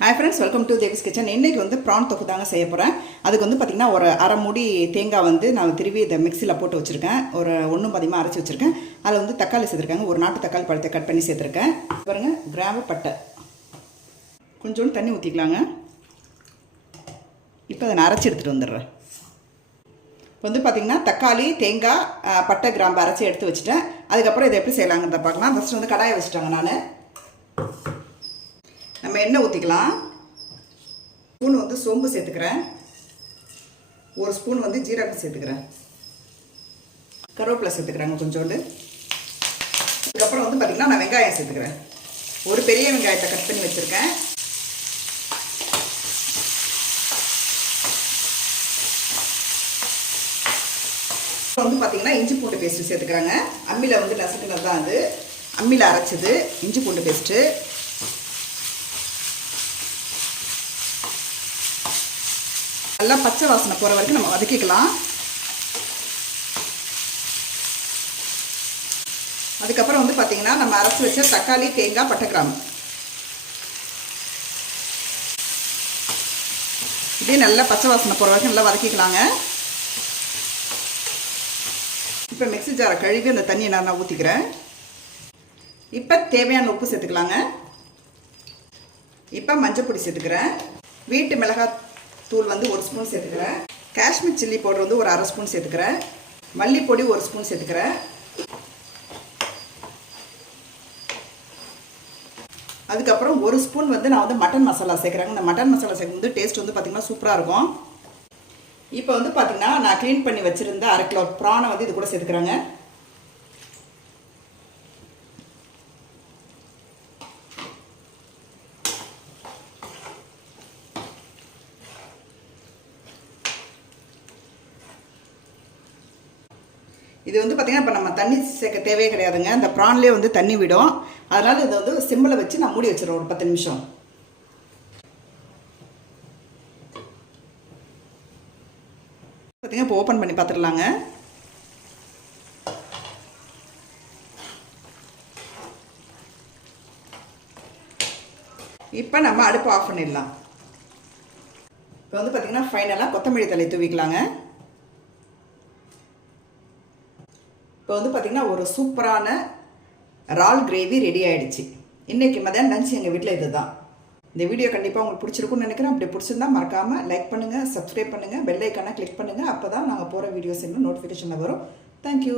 Hi friends, welcome to Devi's Kitchen. இன்னைக்கு வந்து prawn தொக்கு தாங்க செய்ய போறேன். அதுக்கு வந்து பாத்தீங்கன்னா ஒரு அரை மூடி தேங்காய் வந்து நான் திருவி இத மிக்ஸில போட்டு வச்சிருக்கேன். ஒரு 1 பாதிமா அரைச்சு வச்சிருக்கேன். அதுல வந்து தக்காளி சேர்த்திருக்கேன். ஒரு நாட்டு தக்காளி பழத்தை கட் பண்ணி சேர்த்திருக்கேன். பாருங்க, கிராம்பு பட்டை. கொஞ்சம் தண்ணி ஊத்திக்கலாங்க. இப்போ அத நான் அரைச்சு எடுத்துட்டு வந்துறேன். வந்து பாத்தீங்கன்னா தக்காளி, தேங்காய், பட்டை, கிராம்பு அரைச்சு எடுத்து வச்சிட்டேன். அதுக்கு அப்புறம் இத எப்படி செய்யலாம்ங்கறத பார்க்கலாம். ஃபர்ஸ்ட் வந்து கடாயை வச்சிட்டாங்க நானு. நம்ம எண்ணெய் ஊத்திக்கலாம். ஸ்பூன் வந்து சோம்பு சேர்த்துக்கிறேன். ஒரு ஸ்பூன் வந்து ஜீரகம் சேர்த்துக்கிறேன். கருவேப்பிலை சேர்த்துக்கிறேங்க கொஞ்சோண்டு. அதுக்கப்புறம் வந்து பார்த்தீங்கன்னா நான் வெங்காயம் சேர்த்துக்கிறேன். ஒரு பெரிய வெங்காயத்தை கட் பண்ணி வச்சுருக்கேன். வந்து பார்த்தீங்கன்னா இஞ்சி பூண்டு பேஸ்ட்டு சேர்த்துக்கிறாங்க. அம்மியில் வந்து நசுக்குனது தான் அது. அம்மியில் அரைச்சது இஞ்சி பூண்டு பேஸ்ட்டு. நல்லா பச்சை வாசனை போகிற வரைக்கும் நம்ம வதக்கிக்கலாம். அதுக்கப்புறம் வந்து பார்த்தீங்கன்னா நம்ம அரைச்சி வச்ச தக்காளி, தேங்காய், பட்டை, கிராம்பு இதே நல்லா பச்சை வாசனை போகிற வரைக்கும் நல்லா வதக்கிக்கலாங்க. இப்போ மிக்ஸி ஜாரை கழுவி அந்த தண்ணியை நான் ஊற்றிக்கிறேன். இப்போ தேவையான உப்பு சேர்த்துக்கலாங்க. இப்போ மஞ்சள் பொடி சேர்த்துக்கிறேன். வீட்டு மிளகாய் தூள் வந்து 1 ஸ்பூன் சேர்த்துக்கிறேன். காஷ்மீர் சில்லி பவுடர் வந்து ஒரு 1/2 ஸ்பூன் சேர்த்துக்கிறேன். மல்லிப்பொடி 1 ஸ்பூன் சேர்த்துக்கிறேன். அதுக்கப்புறம் 1 ஸ்பூன் வந்து நான் வந்து மட்டன் மசாலா சேர்க்குறேன். இந்த மட்டன் மசாலா சேர்க்கும் போது டேஸ்ட் வந்து பார்த்திங்கன்னா சூப்பராக இருக்கும். இப்போ வந்து பார்த்திங்கன்னா நான் க்ளீன் பண்ணி வச்சுருந்த 1/2 கிலோ ப்ரானை வந்து இது கூட சேர்த்துக்கிறேங்க. இது வந்து பார்த்தீங்கன்னா இப்போ நம்ம தண்ணி சேர்க்க தேவையே கிடையாதுங்க. இந்த ப்ரான்லேயே வந்து தண்ணி விடும். அதனால் இதை வந்து சிம்மில் வச்சு நான் மூடி வச்சிடுறேன் ஒரு 10 நிமிஷம். பார்த்தீங்கன்னா இப்போ ஓப்பன் பண்ணி பார்த்துடலாங்க. இப்போ நம்ம அடுப்பு ஆஃப் பண்ணிடலாம். இப்போ வந்து பார்த்தீங்கன்னா ஃபைனலாக கொத்தமல்லி தழை தூவிக்கலாங்க. இப்போ வந்து பார்த்திங்கன்னா ஒரு சூப்பரான இறால் கிரேவி ரெடி ஆகிடுச்சு. இன்றைக்கி மதியானம் லஞ்ச் எங்கள் வீட்டில் இது தான். இந்த வீடியோ கண்டிப்பாக உங்களுக்கு பிடிச்சிருக்குன்னு நினைக்கிறேன். அப்படி பிடிச்சிருந்தா மறக்காமல் லைக் பண்ணுங்கள், சப்ஸ்கிரைப் பண்ணுங்கள், பெல் ஐக்கானை கிளிக் பண்ணுங்கள். அப்போ தான் நாங்கள் போகிற வீடியோஸ் இன்னும் நோட்டிஃபிகேஷனில் வரும். தேங்க்யூ.